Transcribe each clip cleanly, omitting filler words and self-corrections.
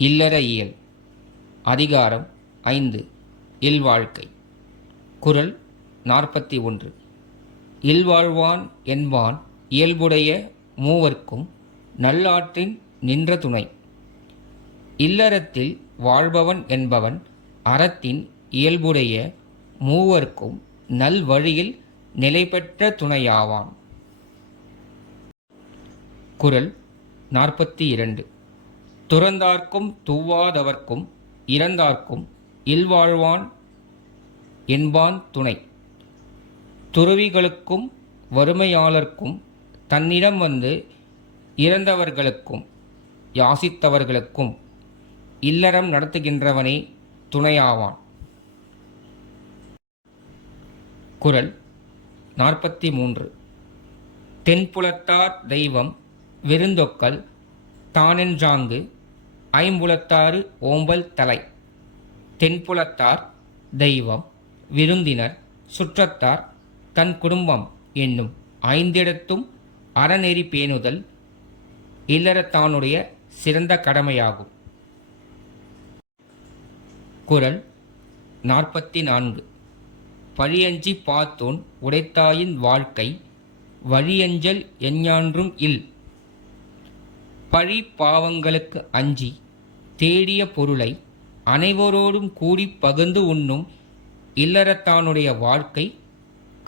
இல்லற இயல். அதிகாரம் 5. இல்வாழ்க்கை. குறள் 41. இல்வாழ்வான் என்பான் இயல்புடைய மூவர்க்கும் நல்லாற்றின் நின்ற துணை. இல்லறத்தில் வாழ்பவன் என்பவன் அறத்தின் இயல்புடைய மூவர்க்கும் நல்வழியில் நிலைபெற்ற துணையாவான். குறள் 42. துறந்தார்க்கும் துவாதவர்க்கும் இறந்தார்க்கும் இல்வாழ்வான் என்பான் துணை. துறவிகளுக்கும் வறுமையாளர்க்கும் தன்னிடம் வந்து இறந்தவர்களுக்கும் யாசித்தவர்களுக்கும் இல்லறம் நடத்துகின்றவனே துணையாவான். குறள் 43. தென்புலத்தார் தெய்வம் விருந்தொக்கல் தானென்றாங்கு ஐம்புலத்தாறு ஓம்பல் தலை. தென்புலத்தார் தெய்வம் விருந்தினர் சுற்றத்தார் தன் குடும்பம் என்னும் ஐந்திடத்தும் அறநெறி பேணுதல் இல்லறத்தானுடைய சிறந்த கடமையாகும். குறள் 44. பழியஞ்சி பார்த்தோன் உடைத்தாயின் வாழ்க்கை வழியஞ்சல் எஞ்ஞான்றும் இல். பழி பாவங்களுக்கு அஞ்சி தேடிய பொருளை அனைவரோடும் கூடி பகிர்ந்து உண்ணும் இல்லறத்தானுடைய வாழ்க்கை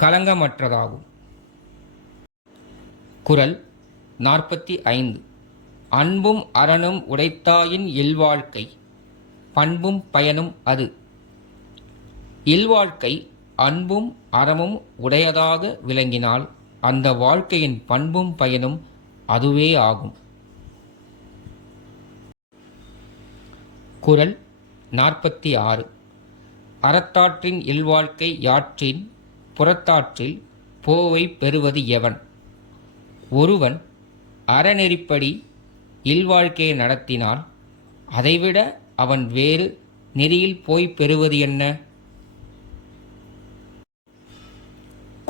களங்கமற்றதாகும். குறள் 45. அன்பும் அறனும் உடைத்தாயின் இல்வாழ்க்கை பண்பும் பயனும் அது. இல்வாழ்க்கை அன்பும் அறமும் உடையதாக விளங்கினால் அந்த வாழ்க்கையின் பண்பும் பயனும் அதுவே ஆகும். குறள் 46. அறத்தாற்றின் இல்வாழ்க்கை யாற்றின் புறத்தாற்றில் போவை பெறுவது எவன். ஒருவன் அறநெறிப்படி இல்வாழ்க்கையை நடத்தினால் அதைவிட அவன் வேறு நெறியில் போய் பெறுவது என்ன?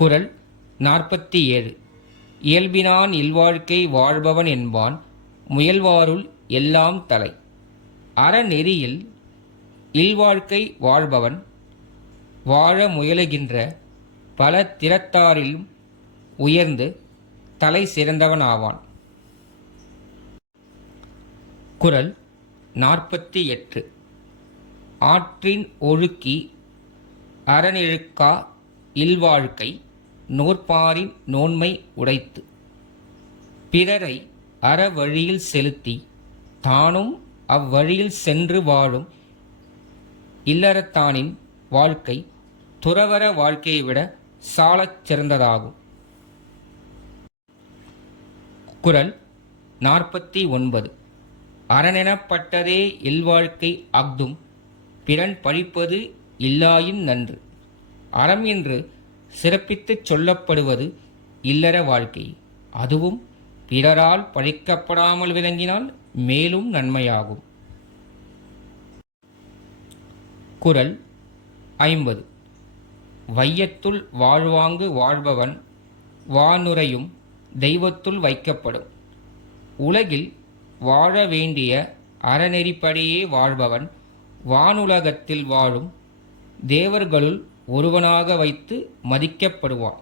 குறள் 47. இயல்பினான் இல்வாழ்க்கை வாழ்பவன் என்பான் முயல்வாருள் எல்லாம் தலை. அறநெறியில் இல்வாழ்க்கை வாழ்பவன் வாழ முயலுகின்ற பல திறத்தாரிலும் உயர்ந்து தலை சிறந்தவன் ஆவான். குறள் 48. ஆற்றின் ஒழுக்கி அறனிழுக்கா இல்வாழ்க்கை நோற்பாரின் நோன்மை உடைத்து. பிறரை அறவழியில் செலுத்தி தானும் அவ்வழியில் சென்று வாழும் இல்லறத்தானின் வாழ்க்கை துறவற வாழ்க்கையை விட சாலச் சிறந்ததாகும். குறள் 49. அறனெனப்பட்டதே இல்வாழ்க்கை அஃதும் பிறன் பழிப்பது இல்லாயின் நன்று. அறம் என்று சிறப்பித்துச் சொல்லப்படுவது இல்லற வாழ்க்கை. அதுவும் பிறரால் பழிக்கப்படாமல் விளங்கினால் மேலும் நன்மையாகும். குறள் 50. வையத்துள் வாழ்வாங்கு வாழ்பவன் வானுரையும் தெய்வத்துள் வைக்கப்படும். உலகில் வாழ வேண்டிய அறநெறிப்படியே வாழ்பவன் வானுலகத்தில் வாழும் தேவர்களுள் ஒருவனாக வைத்து மதிக்கப்படுவான்.